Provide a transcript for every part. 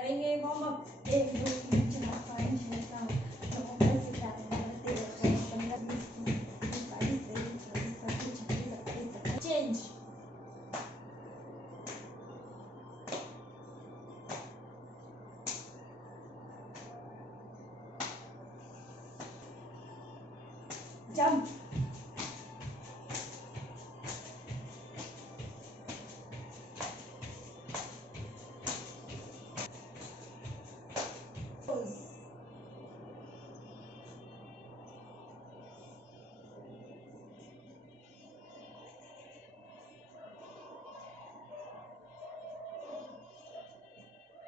करेंगे warm up. 1 2 3 4 5 6 7 9 10 11 12 13 14 15 20 21 22 23 24 25 26 27 28 change. Jump.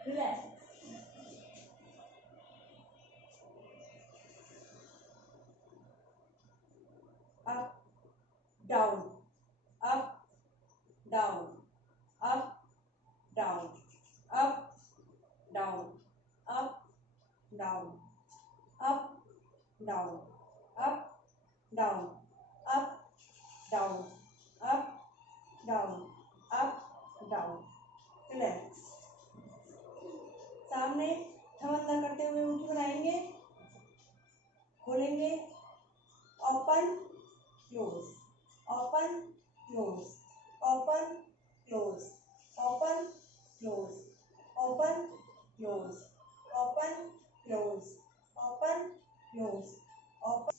Relax. Up down up down up down up down up down up down up down up down up down up down. Relax. सामने थमन न करते हुए मुट्ठी बनाएंगे, खोलेंगे, open close open close open close open close open close open close open close open.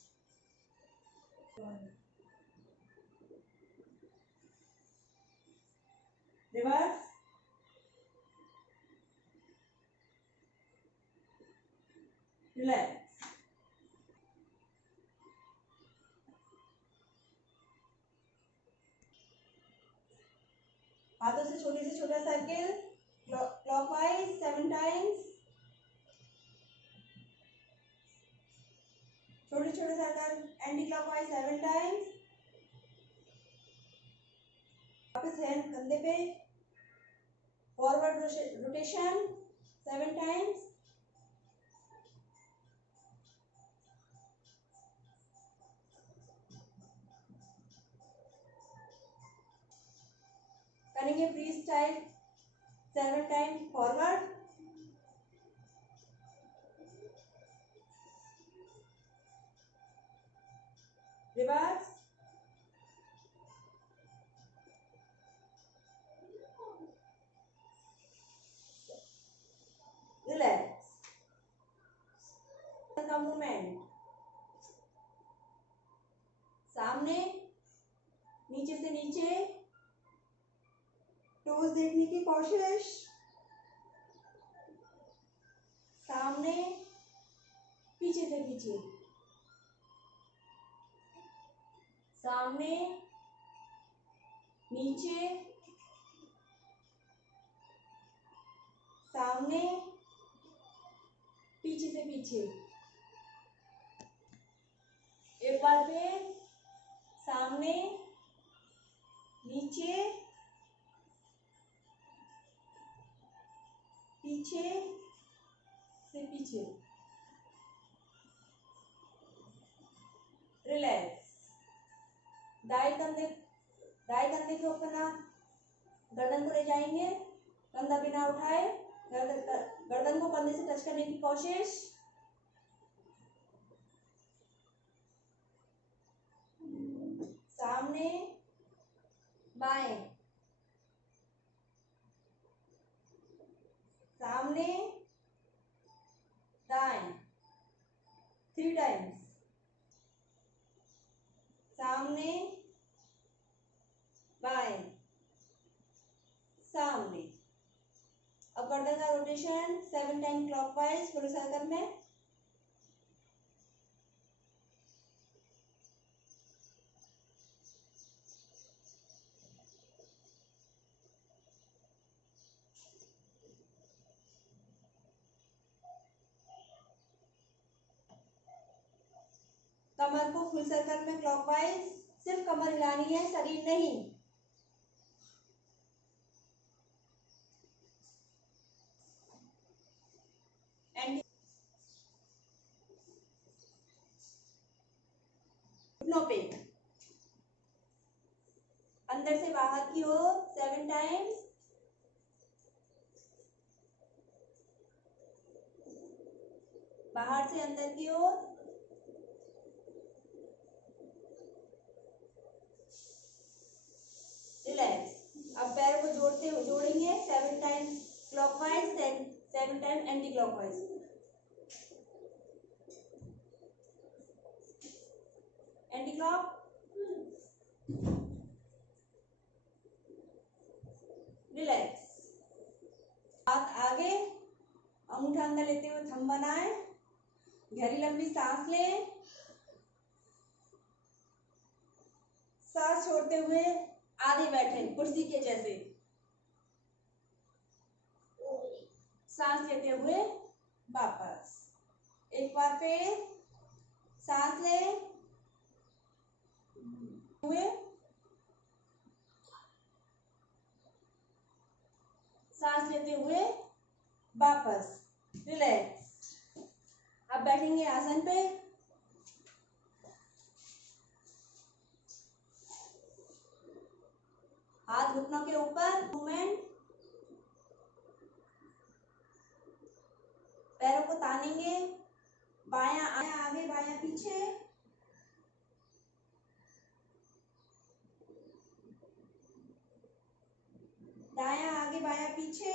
Reverse. Relax. हाथों से छोटा सर्किल क्लॉकवाइज 7 टाइम्स। छोटे सर्कल एंटी क्लॉकवाइज 7 टाइम्स। वापस हैंड कंधे पे, फॉरवर्ड रोटेशन 7 टाइम्स। करेंगे free style 7 time forward. Reverse. Relax का movement. सामने नीचे से नीचे टोज देखने की कोशिश। सामने पीछे से पीछे सामने नीचे सामने पीछे से पीछे। एक बार फिर सामने नीचे पीछे से पीछे। रिलैक्स। दाएं कंधे के ऊपर ना गर्दन को ले जाएंगे, कंधा बिना उठाए गर्दन को कंधे से टच करने की कोशिश। सामने बाएं सामने दाएं 3 टाइम्स। सामने बाएं सामने। अब गर्दन का rotation 7 time clockwise full circle में। कमर को फुल सर्कल में क्लॉकवाइज, सिर्फ कमर हिलानी है, शरीर नहीं। घुटनों पे अंदर से बाहर की ओर 7 टाइम्स। बाहर से अंदर की ओर, रिलैक्स। अब पैर को जोड़ेंगे 7 time clockwise, 7 time anti clockwise. Anti clock, relax. हाथ आगे, अंगूठा अंदर लेते हुए थंब बनाए, गहरी लंबी सांस लें, सांस छोड़ते हुए आधे बैठे कुर्सी के जैसे, सांस लेते हुए वापस। एक बार फिर सांस लें हुए, सांस लेते हुए वापस, रिलैक्स। अब बैठेंगे आसन पे, हाथ घुटनों के ऊपर, मूवमेंट, पैरों को तानेंगे, बायां आगे बायां पीछे, दायां आगे बायां पीछे,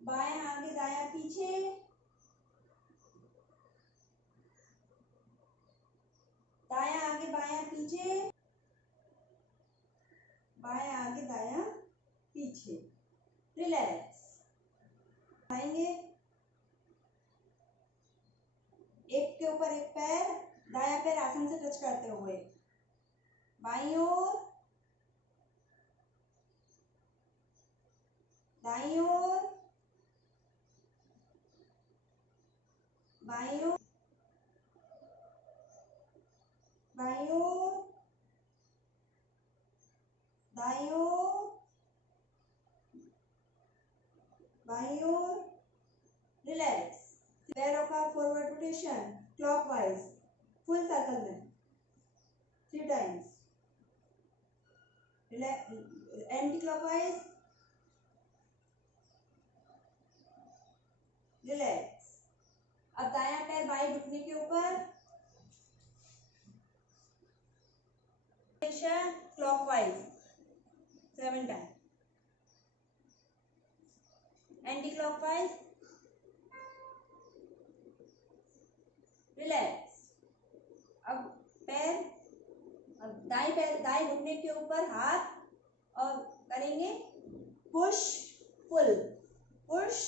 बायां आगे दायां पीछे, दायां आगे बायां पीछे, बायां आगे दायां पीछे, रिलैक्स। आएंगे, एक के ऊपर एक पैर, दायां पैर आसन से टच करते हुए, बाईं ओर, दाईं ओर, बाईं ओर, बाईं ओर, दाईं ओर, बाईं ओर, रिलैक्स। पैरों का forward rotation clockwise full circle में 3 टाइम्स, एंटी क्लॉकवाइज, रिलैक्स। अब दायां पैर बाएं घुटने के ऊपर, clockwise 7 time, anticlockwise, relax. अब पैर, दाएं घुटने के ऊपर हाथ, और करेंगे push pull, push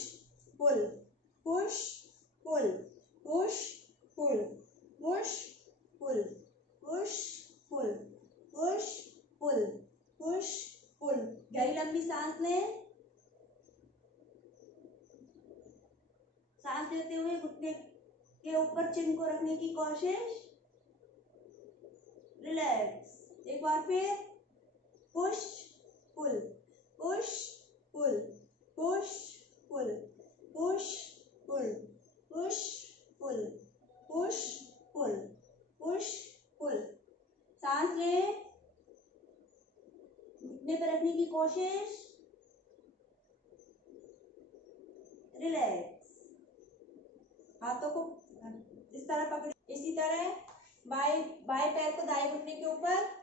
pull, push pull, push pull, push pull, push pull, push pull, push pull. गहरी लंबी सांस लें, सांस लेते हुए घुटने के ऊपर चिन को रखने की कोशिश, रिलैक्स। एक बार फिर push pull, push pull, push pull, push pull, push pull, push pull, push pull. सांस लें, घुटने पर रखने की कोशिश, रिलैक्स। हाथों को इस तरह पकड़, इसी तरह बाएं पैर को दाएं घुटने के ऊपर,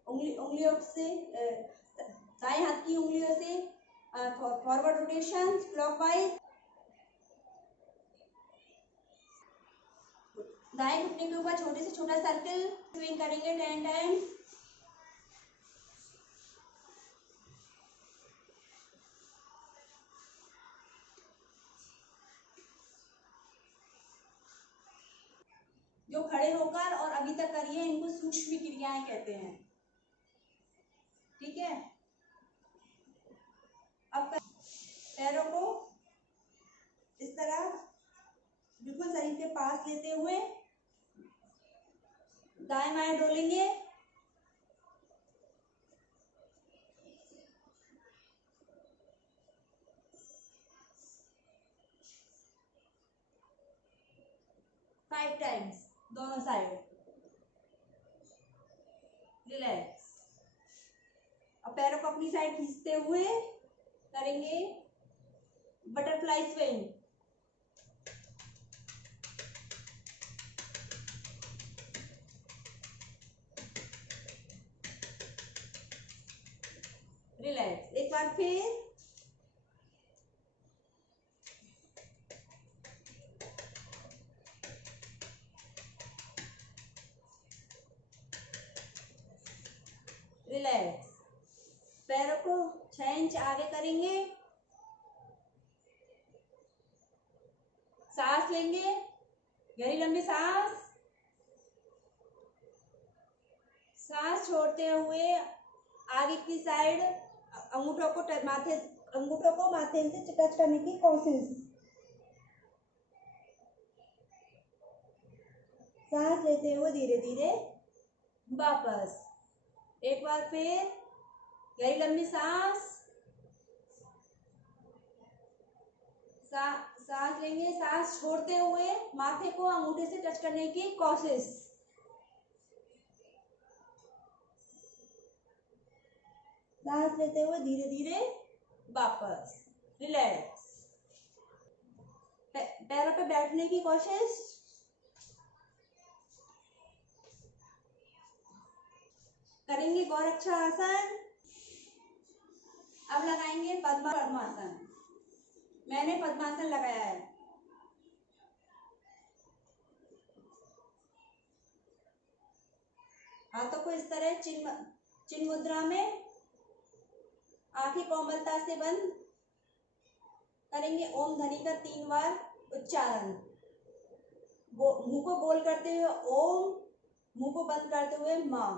उंगलियों से, दाएं हाथ की उंगलियों से फॉरवर्ड रोटेशन क्लॉकवाइज, दाएं घुटने के ऊपर छोटे से छोटा सर्कल स्विंग करेंगे 10 टाइम्स, जो खड़े होकर और अभी तक करिए इनको सूक्ष्म क्रियाएं कहते हैं, ठीक है। अब पैरों को इस तरह बिल्कुल शरीर के पास लेते हुए दाएं बाएं डोलेंगे, फाइव टाइम्स दोनों साइड, रिलैक्स। अब पैरों को अपनी साइड खींचते हुए करेंगे बटरफ्लाई स्विंग। रिलैक्स। एक बार फिर रिलैक्स। पैरों को 6 इंच आगे करेंगे। सांस लेंगे, गहरी लंबी सांस। सांस छोड़ते हुए आगे की साइड अंगूठों को माथे से टच करने की कोशिश। सांस लेते हुए धीरे धीरे वापस। एक बार फिर गहरी लंबी सांस। सांस लेंगे, सांस छोड़ते हुए माथे को अंगूठे से टच करने की कोशिश। सांस लेते हुए धीरे धीरे वापस। रिलैक्स। पैरों पे बैठने की कोशिश। करेंगे गोरक्षासन। अब लगाएंगे पद्मासन। मैंने पद्मासन लगाया है। हाथों को इस तरह चिन्ह मुद्रा में, आंखें कोमलता से बंद करेंगे। ओम ध्वनि का 3 बार उच्चारण। मुंह को गोल करते हुए ओम, मुंह को बंद करते हुए मां।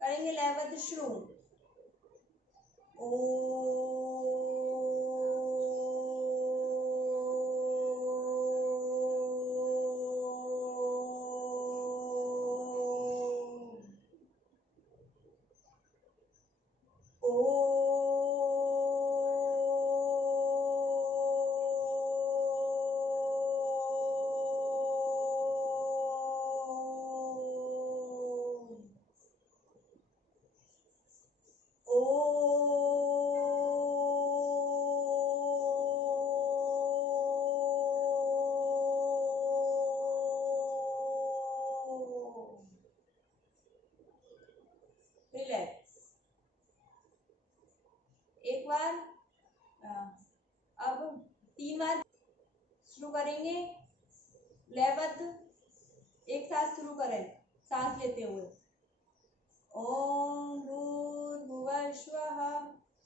करेंगे लयबद्ध शुरू। ओ रिलैक्स। एक बार अब 3 बार शुरू करेंगे। लयबद्ध एक साथ शुरू करें सांस लेते हुए। ओम भूर्भुवस्वः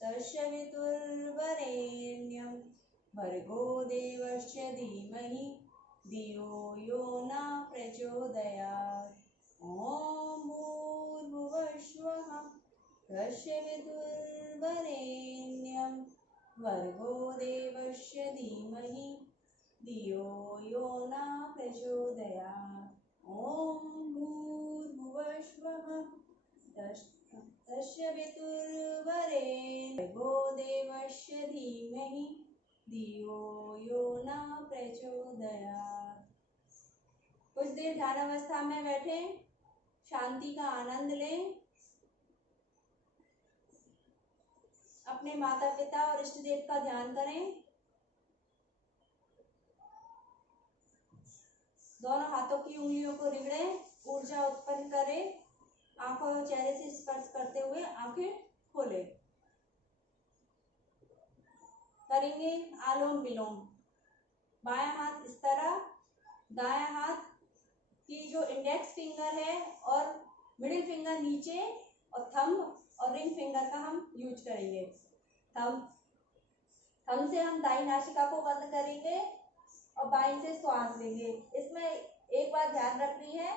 तत्सवितुर्वरेण्यं भर्गो देवस्य धीमहि धियो यो न प्रचोदयात्। ओम भूर्भुवस्वः तत्सवितुर्वरेण्यं भर्गो देवस्य धीमहि धियो यो न प्रचोदयात्। ओम भूर्भुवस्वः तत्सवितुर्वरेण्यं भर्गो देवस्य धीमहि धियो यो न प्रचोदयात्। कुछ देर ध्यान अवस्था में बैठे, शांति का आनंद लें। अपने माता पिता और इष्ट देव का ध्यान करें। दोनों हाथों की उंगलियों को रगड़ें, ऊर्जा उत्पन्न करें। आंखों और चेहरे से स्पर्श करते हुए आंखें खोलें। करेंगे आलोम विलोम। बायां हाथ इस तरह, दायां हाथ की जो इंडेक्स फिंगर है और मिडिल फिंगर नीचे, और थंब और रिंग फिंगर का हम यूज करेंगे। थंब से हम दाई नासिका को बंद करेंगे और बाईं से श्वास लेंगे। इसमें एक बात ध्यान रखनी है,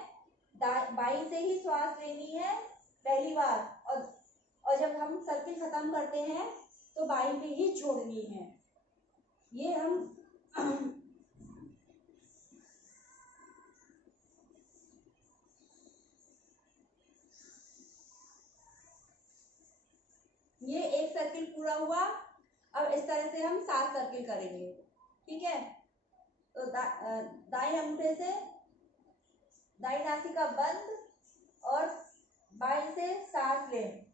बाईं से ही श्वास लेनी है पहली बार, और जब हम सर्किल खत्म करते हैं तो बाईं पे ही छोड़नी है। ये हम ये एक सर्किल पूरा हुआ। अब इस तरह से हम 7 सर्किल करेंगे। ठीक है, तो दाएं अंगूठे से दाई नासिका बंद और बाहर से सांस लें।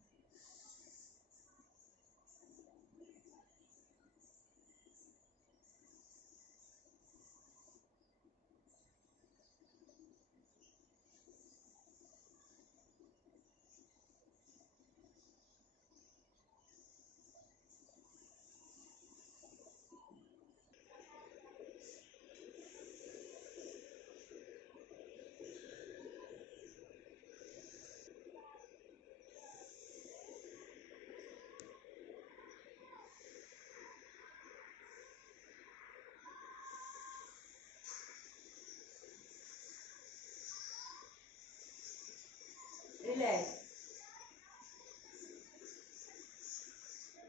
रिलैक्स।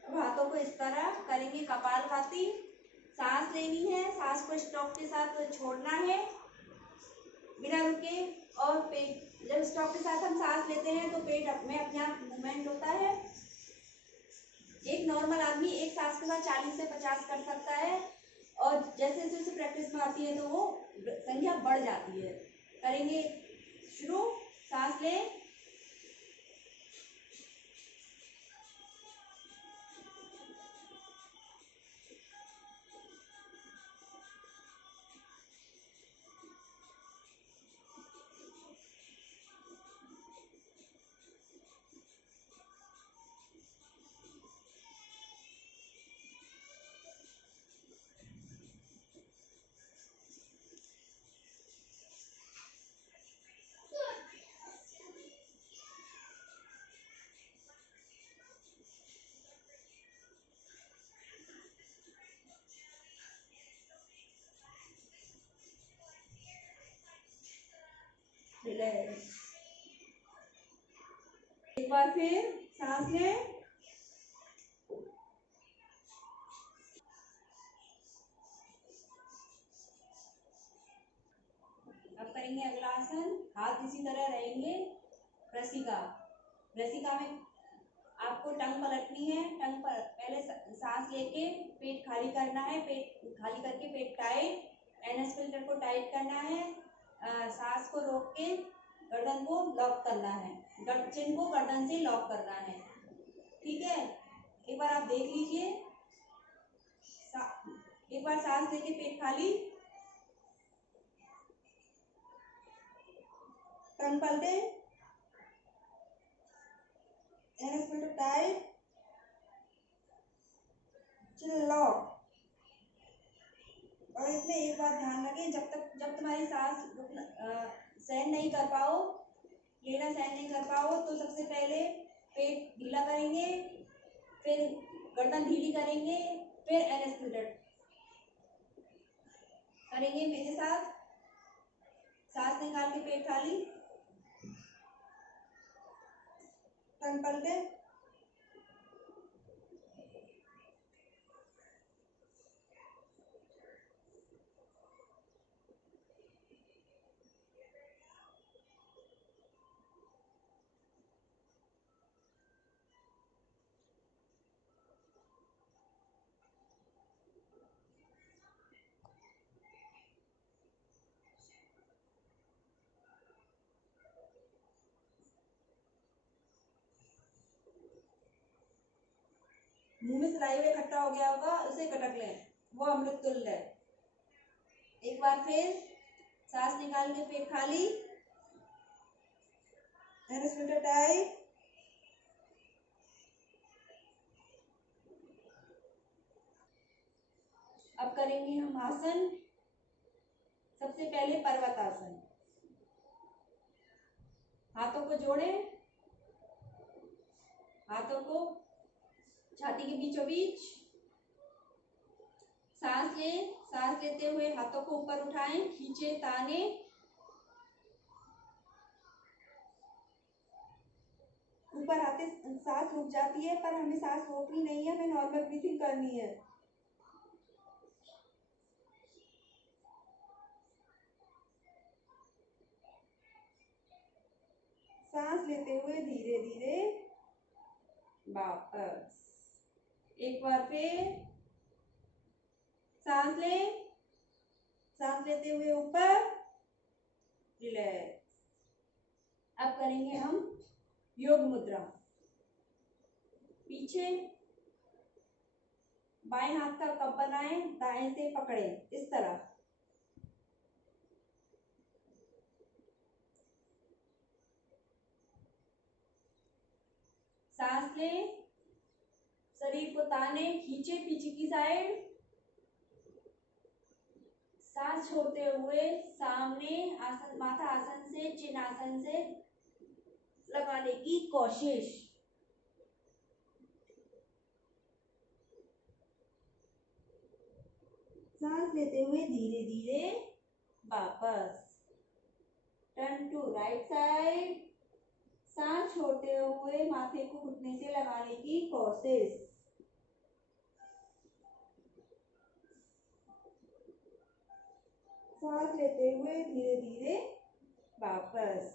अब हाथों को इस तरह करेंगे कपालभाति। सांस लेनी है, सांस को स्टॉप के साथ छोड़ना है बिना रुके। और पेट, जब स्टॉप के साथ हम सांस लेते हैं तो पेट में अपने आप मूवमेंट होता है। एक नॉर्मल आदमी एक सांस के साथ 40 से 50 कर सकता है, और जैसे जैसे प्रैक्टिस में आती है तो वो संख्या बढ़ जाती है। करेंगे शुरू। सांस लें। रिलैक्स। एक बार फिर सांस लें। अब करेंगे अगला आसन। हाथ इसी तरह रहेंगे। रसिका। रसिका में आपको टंग पलटनी है। टंग पर पहले सांस लेके पेट खाली करना है। पेट खाली करके पेट टाइट। एनएस फिल्टर को टाइट करना है। सांस को रोक के गर्दन को लॉक करना है। चिन को गर्दन से लॉक करना है। ठीक है, एक बार आप देख लीजिए। एक बार सांस लेके पेट खाली, टंग पलटे, एनएस फिल्टर टाइट, चिन लॉक। और इसमें एक बात ध्यान रखें, जब तुम्हारी सांस सहन नहीं कर पाओ, लेना सहन नहीं कर पाओ, तो सबसे पहले पेट ढीला करेंगे, फिर गर्दन ढीली करेंगे, फिर एनएस फिल्टर करेंगे मेरे साथ। सांस निकाल के पेट खाली, टंग पलटे, मुंह में सलाई हुए इकट्ठा हो गया होगा, उसे कटक लें, वो अमृत तुल्य है। एक बार फिर सांस निकाल के पेट खाली, एनएस फिल्टर टाइट, अब करेंगे हम आसन। सबसे पहले पर्वत आसन। हाथों को जोड़ें, हाथों को छाती के बीचों बीच। सांस लें, सांस लेते हुए हाथों को ऊपर उठाएं, खींचे, ताने। ऊपर आते सांस रुक जाती है, पर हमें सांस रोकनी नहीं है, हमें नॉर्मल ब्रीथिंग करनी है। सांस लेते हुए धीरे धीरे वापस। एक बार फिर सांस लें, सांस लेते हुए ऊपर, रिलैक्स। अब करेंगे हम योग मुद्रा। पीछे बाएं हाथ का कप बनाएं, दाएं से पकड़ें इस तरह। सांस लें, शरीर को ताने, खींचे पीछे की साइड। सांस छोड़ते हुए सामने आसन, माथा आसन से, चिन्ह आसन से लगाने की कोशिश। सांस लेते हुए धीरे धीरे वापस। Turn to right side. सांस छोड़ते हुए माथे को घुटने से लगाने की कोशिश। सांस लेते हुए धीरे धीरे वापस।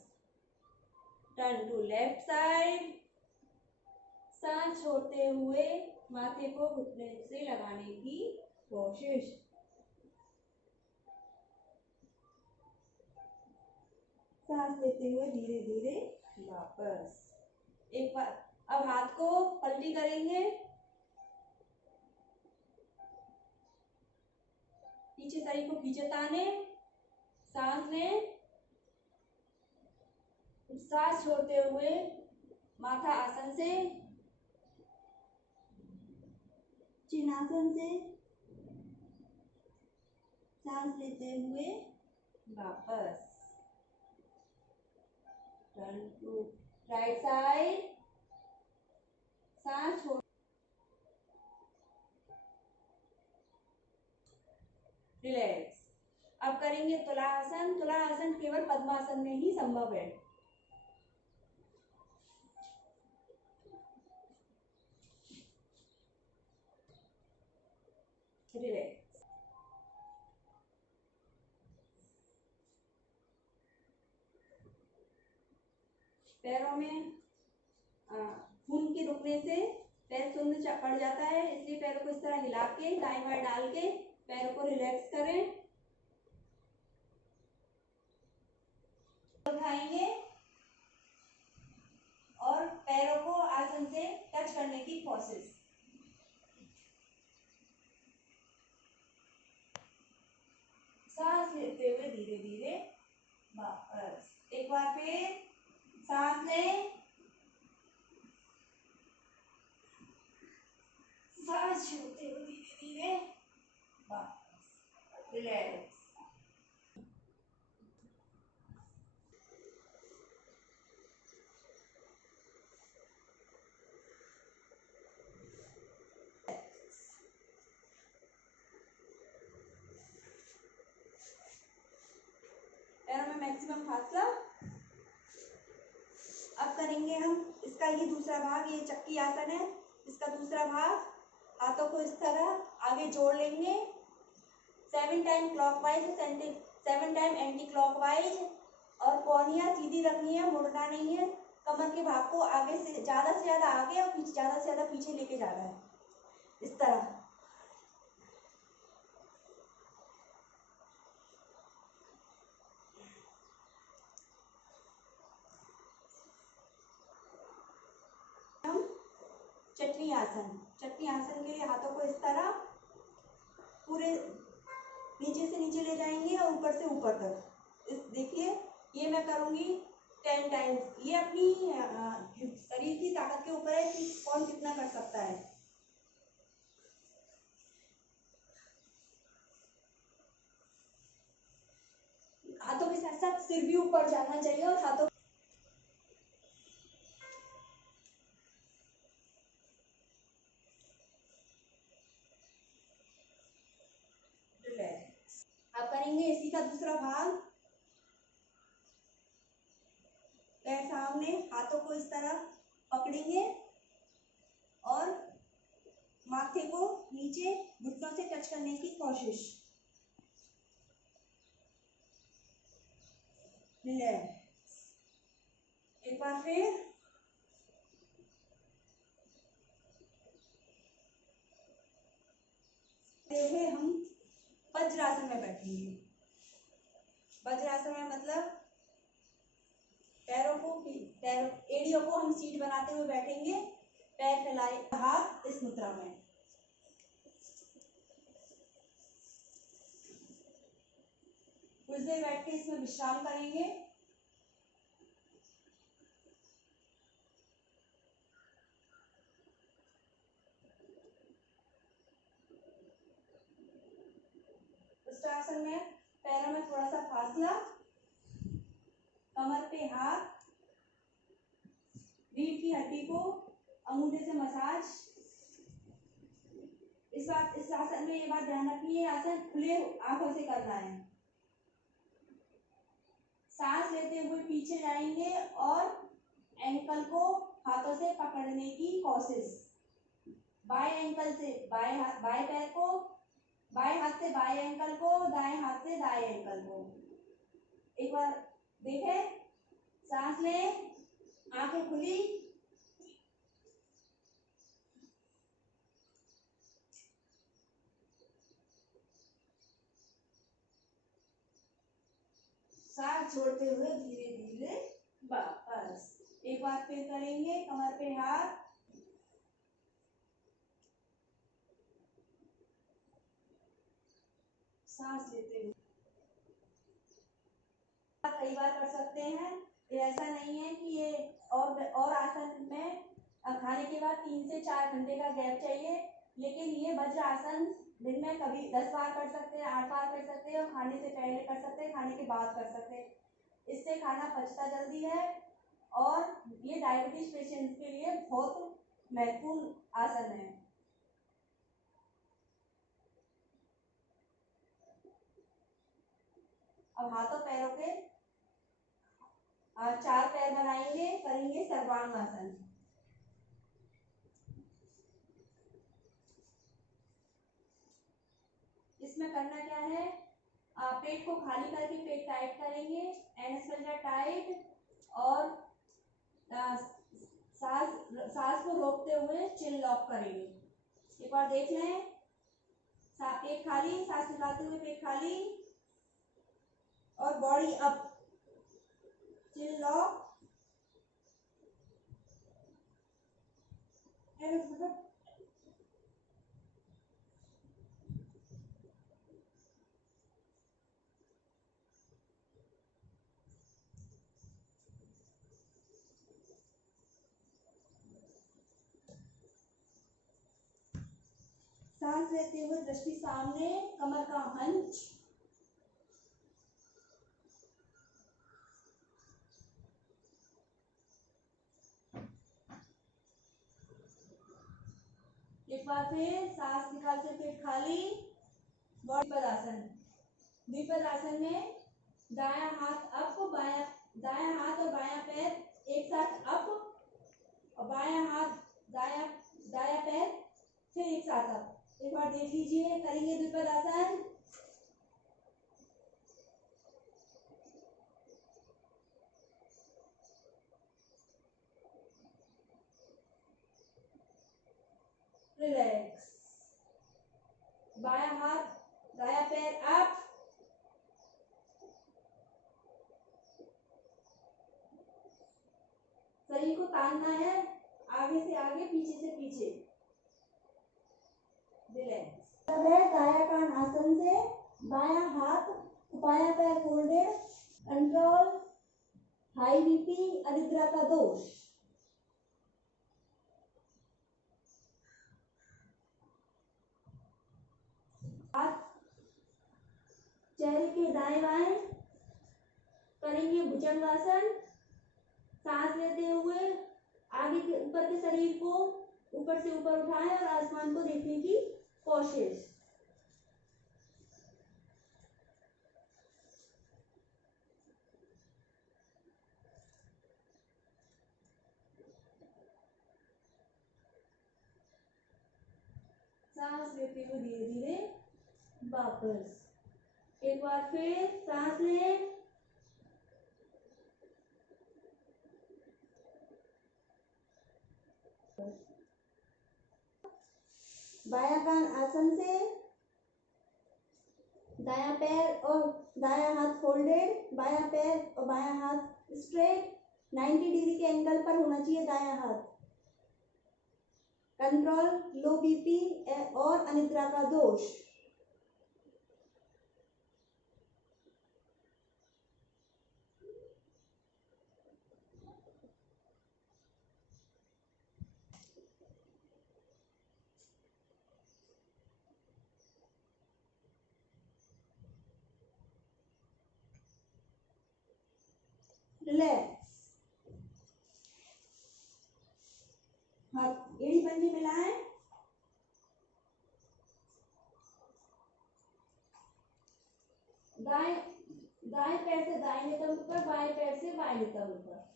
Turn to left side. सांस छोड़ते हुए माथे को घुटने से लगाने की कोशिश। सांस लेते हुए धीरे धीरे वापस। एक बार अब हाथ को पलटी करेंगे, पीछे शरीर को पीछे ताने, सांस लें, सांस छोड़ते हुए माथा आसन से, चिन्हासन से सांस लेते हुए वापस। Turn to right side. सांस छोड़, रिलैक्स। अब करेंगे तुलासन। तुलासन केवल पद्मासन में ही संभव है। रिलैक्स। पैरों में खून के रुकने से पैर सुन्न पड़ जाता है, इसलिए पैरों को इस तरह हिला के दाएं बाएं डाल के पैरों को रिलैक्स करें। उठाएंगे और पैरों को आसन से टच करने की कोशिश। सांस लेते हुए धीरे धीरे वापस। एक बार फिर सांस लें, सांस छोड़ते हुए धीरे धीरे वापस। रिलैक्स। पैरों में मैक्सिमम फासला। अब करेंगे हम इसका ये दूसरा भाग, ये चक्की आसन है, इसका दूसरा भाग। हाथों को इस तरह आगे जोड़ लेंगे, 7 time clockwise, 7 time anti clockwise, और पौनियां सीधी रखनी है, मुड़ना नहीं है। कमर के भाग को आगे से ज्यादा आगे और पीछे ज्यादा से ज्यादा पीछे लेके जाना है इस तरह। चटनी आसन। चटनी आसन के लिए हाथों को इस तरह पूरे नीचे से नीचे ले जाएंगे और ऊपर से ऊपर तक। इस देखिए, ये मैं करूंगी 10 टाइम्स। ये अपनी शरीर की ताकत के ऊपर है कि कौन कितना कर सकता है। हाथों के साथ साथ सिर भी ऊपर जाना चाहिए और हाथों अब करेंगे इसी का दूसरा भाग। पैर सामने, हाथों को इस तरह पकड़ेंगे और माथे को नीचे घुटनों से टच करने की कोशिश। एक बार फिर हुए हम वज्रासन में बैठेंगे। वज्रासन में मतलब पैरों को एड़ियों को हम सीट बनाते हुए बैठेंगे, पैर फैलाए, हाथ इस मुद्रा में। कुछ देर बैठ के इसमें विश्राम करेंगे। आसन में पैरों में थोड़ा सा फासला, कमर पे हाथ, रीढ़ की हड्डी को अंगूठे से मसाज। इस आसन में ये बात ध्यान रखिए, आसन खुले आंखों से करना है। सांस लेते हुए पीछे जाएंगे और एंकल को हाथों से पकड़ने की कोशिश। बाएं एंकल से बाएं पैर को, बाएं हाथ से बाएं एंकल को, दाएं हाथ से दाएं एंकल को। एक बार देखें, सांस लें, आंखें खुली, सांस छोड़ते हुए धीरे धीरे वापस। एक बार फिर करेंगे, कमर पे हाथ, सांस लेते हुए। कई बार कर सकते हैं, ये ऐसा नहीं है कि ये और आसन में खाने के बाद 3 से 4 घंटे का गैप चाहिए, लेकिन ये वज्र आसन दिन में कभी 10 बार कर सकते हैं, 8 बार कर सकते हैं, और खाने से पहले कर सकते हैं, खाने के बाद कर सकते हैं। इससे खाना पचता जल्दी है और ये डायबिटीज पेशेंट्स के लिए बहुत महत्वपूर्ण आसन है। अब हाथों पैरों के 4 पैर बनाएंगे, करेंगे सर्वांगासन। इसमें करना क्या है, पेट को खाली करके पेट टाइट करेंगे, एनएसएल टाइट, और सांस को रोकते हुए चिन लॉक करेंगे। एक बार देख लें, पेट खाली, सांस निकालते हुए पेट खाली, और बॉडी अप, चिन लॉक, सांस लेते हुए दृष्टि सामने, कमर का हंच, एक बार फिर सांस निकालते पेट खाली, द्विपद आसन। द्विपद आसन में दायां हाथ अप, दायां हाथ और बायां पैर एक साथ अप, और बायां हाथ दायां पैर फिर एक साथ अप। एक बार देख लीजिए, करेंगे द्विपद आसन। रिलैक्स, बायां हाथ दायां पैर अप, शरीर को तानना है, आगे से आगे, पीछे से पीछे। रिलैक्स है। दायां कान आसन से, बायां हाथ बायां पैर फोल्डेड, कंट्रोल हाई बीपी, अनिद्रा का दोष। हाथ चेहरे के दाएं बाएं, करेंगे भुजंगासन। सांस लेते हुए आगे के ऊपर के शरीर को ऊपर से ऊपर उठाएं और आसमान को देखने की कोशिश। सांस लेते हुए धीरे धीरे वापस। एक बार फिर सांस लें, बायां कान आसन से, दायां पैर और दायां हाथ फोल्डेड, बायां पैर और बायां हाथ स्ट्रेट, 90 डिग्री के एंगल पर होना चाहिए दायां हाथ। कंट्रोल लो बीपी और अनिद्रा का दोष। रिलैक्स। हाथ एड़ी पंजे मिलाएं। दाएं दाएं पैर से दाएं नितंब पर, बाएं पैर से बाएं नितंब पर।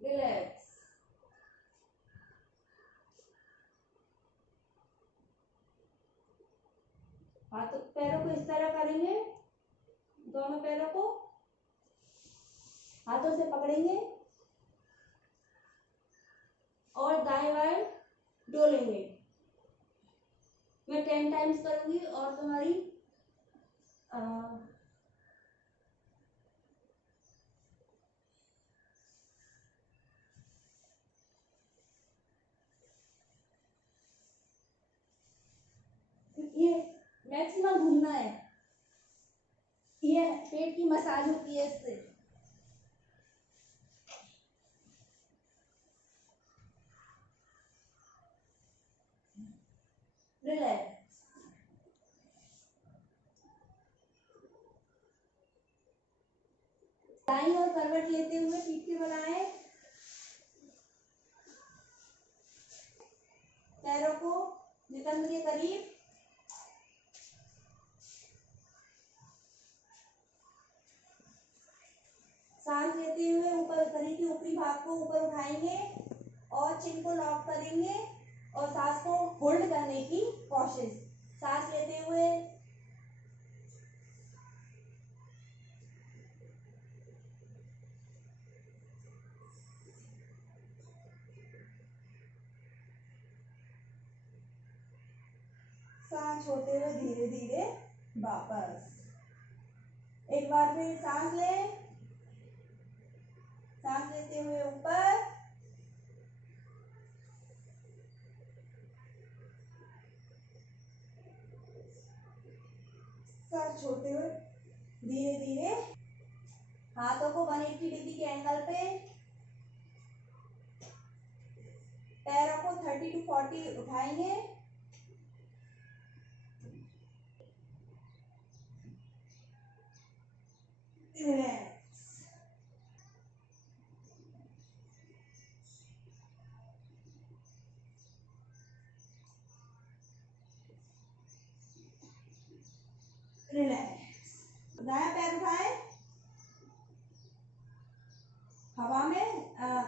रिलैक्स। हाथ पैरों को इस तरह करेंगे, दोनों पैरों को हाथों से पकड़ेंगे और दाएं बाएं डोलेंगे। मैं 10 टाइम्स करूंगी और तुम्हारी ये मैक्सिमम घूमना है। ये पेट की मसाज होती है इससे। रिलैक्स। दाईं ओर करवट लेते हुए पीठ के बल आए, पैरों को नितंब के करीब, सांस लेते हुए ऊपर शरीर के ऊपरी भाग को ऊपर उठाएंगे और चिन को लॉक करेंगे और सांस को होल्ड करने की कोशिश। सांस लेते हुए सांस छोड़ते हुए धीरे धीरे वापस। एक बार फिर सांस लें, सांस लेते हुए ऊपर, सांस छोड़ते हुए धीरे धीरे हाथों को 180 डिग्री के एंगल पे, पैरों को 30 to 40 उठाएंगे, रिलैक्स। रिलैक्स। दायां पैर उठाएं, हवा में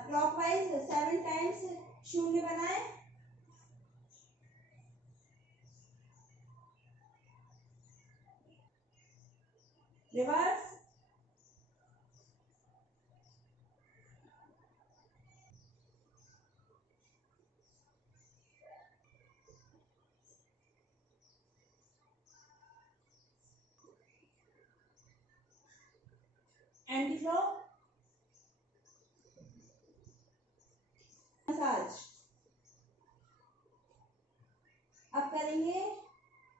क्लॉकवाइज 7 टाइम्स शून्य बनाएं, रिवर्स, एंटी फ्लो, मसाज। अब करेंगे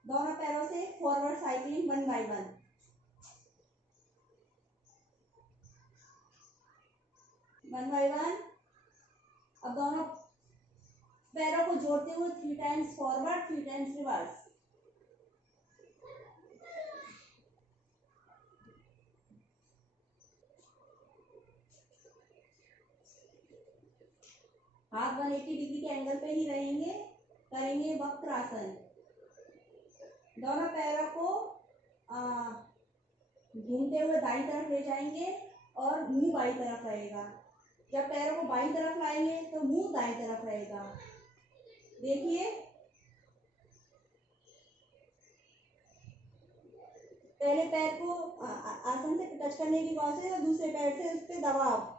दोनों पैरों से फॉरवर्ड साइकिलिंग 1 by 1। अब दोनों पैरों को जोड़ते हुए 3 टाइम्स फॉरवर्ड, 3 टाइम्स रिवर्स। हाथ 180 डिग्री के एंगल पे ही रहेंगे। करेंगे वक्रासन। दोनों पैरों को घूमते हुए दाईं तरफ ले जाएंगे और मुंह बाईं तरफ रहेगा। जब पैरों को बाईं तरफ लाएंगे तो मुंह दाईं तरफ रहेगा। देखिए, पहले पैर को आसन से टच करने की कोशिश और दूसरे पैर से उस पर दबाव।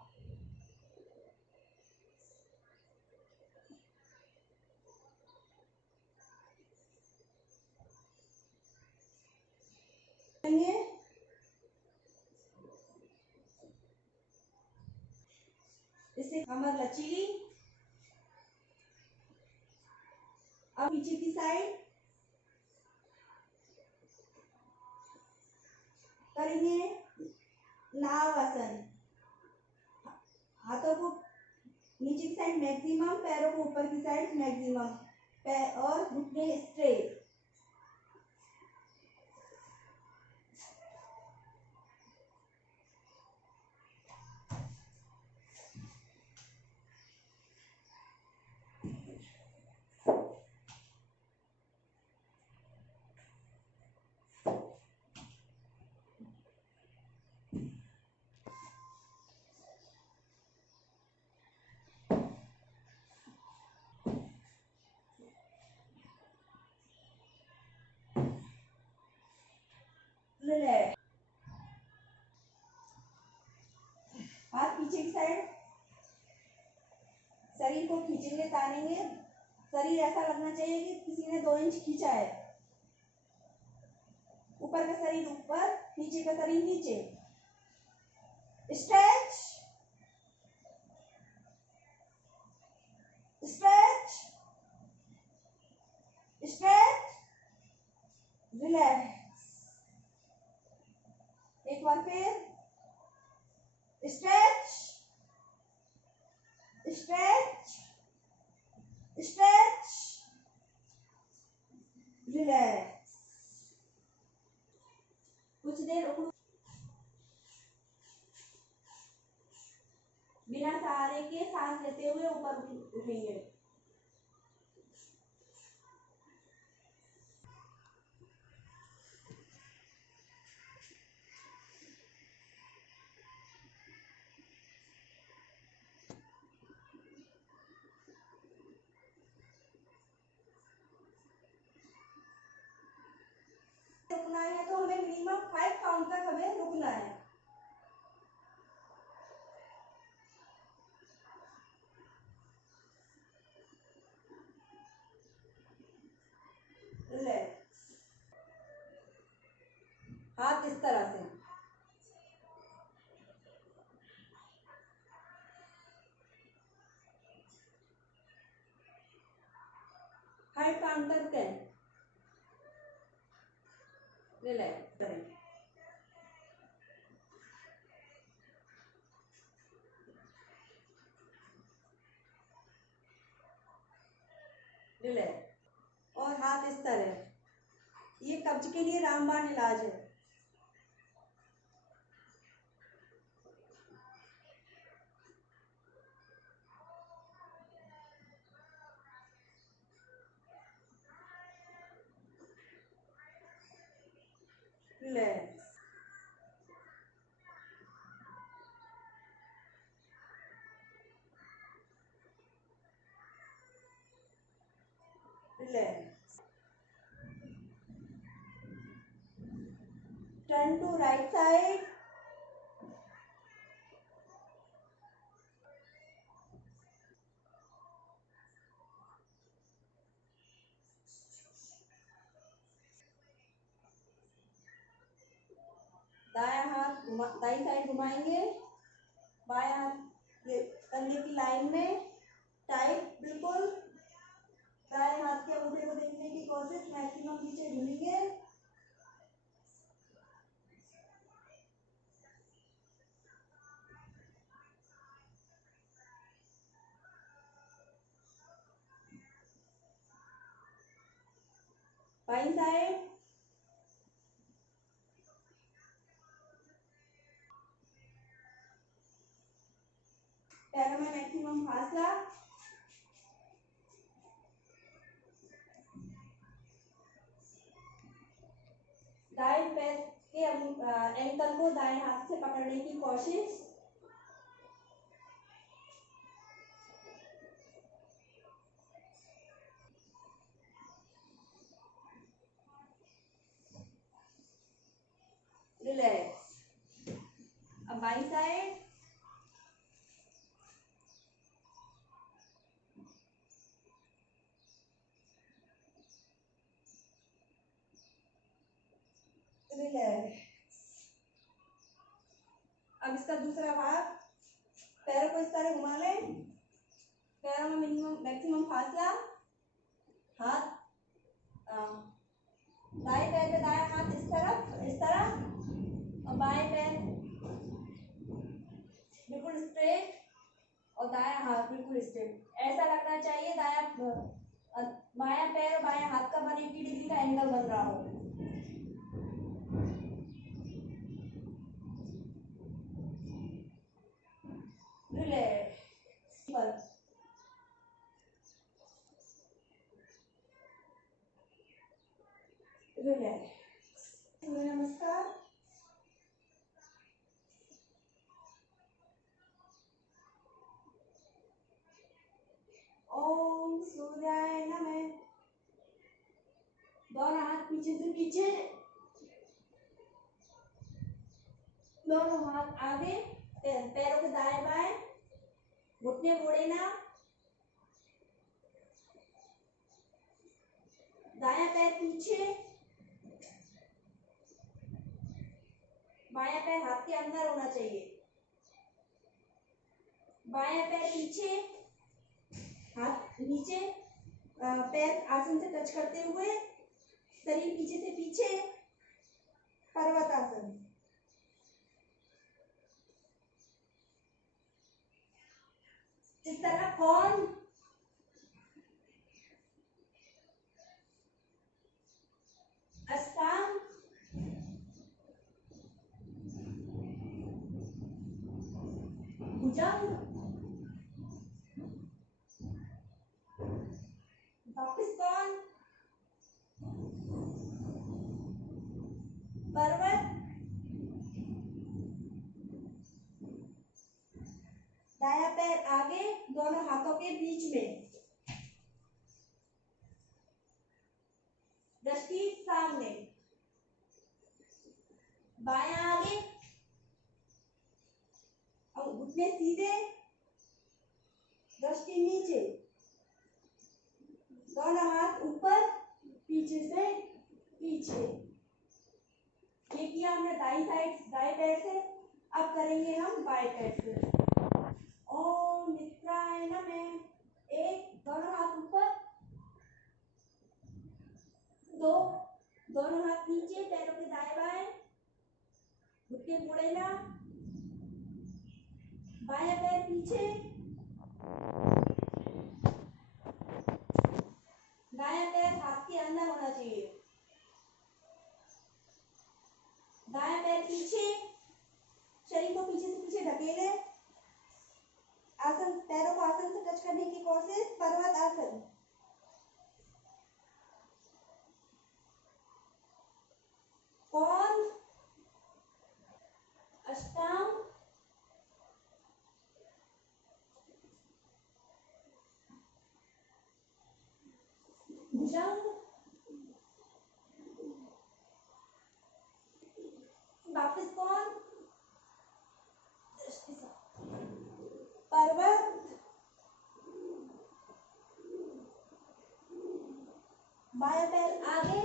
इससे कमर लचीली। अब पीछे की साइड करेंगे नाव आसन। हाथों को नीचे की साइड मैक्सिमम, पैरों को ऊपर की साइड मैक्सिमम, पैर और घुटने स्ट्रेट। हाथ पीछे की साइड, शरीर को खींचेंगे, तानेंगे। शरीर ऐसा लगना चाहिए कि किसी ने 2 इंच खींचा है। ऊपर का शरीर ऊपर, नीचे का शरीर नीचे। Stretch stretch stretch, relax. एक बार फिर स्ट्रेच स्ट्रेच स्ट्रेच, रिलैक्स। कुछ देर बिना सहारे के सांस लेते हुए ऊपर उठेंगे। रुकना है तो हमें मिनिमम 5 काउंट तक हमें रुकना है। हाथ इस तरह से, हाइट काउंटर 10। रिलैक्स करें। रिलैक्स। और हाथ इस तरह। ये कब्ज के लिए रामबाण इलाज है। Relax. Relax. Turn to right side. दायां हाथ दाईं साइड घुमाएंगे। बायां हाथ कंधे की लाइन में टाइट बिल्कुल। दाएं हाथ के अंगूठे को देखने की कोशिश, मैक्सिमम पीछे घूमेंगे। बाईं साइड। पैरों में मैक्सिमम फासला। दाएं पैर के एंकल को दाएं हाथ से पकड़ने की कोशिश। रिलैक्स। अब बाई साइड, रिलैक्स। अब इसका दूसरा भाग, पैरों को इस तरह घुमा लें, पैरों में मिनिमम मैक्सिमम फासला, हाथ दाएं पैर पे दाएं हाथ इस तरह, और बाएं पैर बिल्कुल स्ट्रेट और दायां हाथ बिल्कुल स्ट्रेट। ऐसा लगना चाहिए बायां पैर और बायां हाथ का 180 डिग्री का एंगल बन रहा हो। रिलैक्स। रिलैक्स। सूर्य नमस्कार। ओम सूर्याय नमः। दोनों हाथ पीछे से पीछे, दोनों हाथ आगे, पैरों के दाएं बाएं, घुटने मोड़े ना। दायां पैर पीछे, बायां पैर हाथ के अंदर होना चाहिए। बायां पैर पीछे, हाथ नीचे, पैर आसन से टच करते हुए, शरीर पीछे से पीछे, पर्वतासन। इस तरह कौन अष्टांग, भुजंग, वापस कौन पर्वत, दायां पैर आगे, दोनों हाथों के बीच में, दृष्टि सामने, बायां आगे और घुटने सीधे, दृष्टि नीचे, दोनों हाथ ऊपर, पीछे से पीछे। ये किया हमने दाई साइड दाएं पैर से। अब करेंगे हम बाएं पैर से। ओम मित्राय नमः। एक, दोनों हाथ ऊपर, दो, दोनों हाथ नीचे, पैरों के दाएं बाएं, घुटने मोड़े ना, बायां पैर पीछे, दायां पैर हाथ के अंदर होना चाहिए, दायां पैर पीछे, शरीर को पीछे से पीछे ढकेले, आसन, पैरों को आसन से टच करने की कोशिश, पर्वत आसन। कौन अष्टांग, भुजंग, वापस कौन पर्वत, बायां पैर आगे,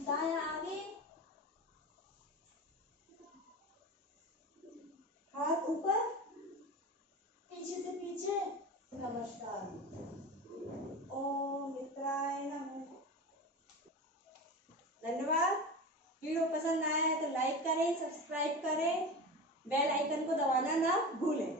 दायां आगे, हाथ ऊपर, पीछे से पीछे। नमस्कार। ओम मित्राय नमः। धन्यवाद। वीडियो पसंद आया है तो लाइक करें, सब्सक्राइब करें, बेल आइकन को दबाना ना भूलें।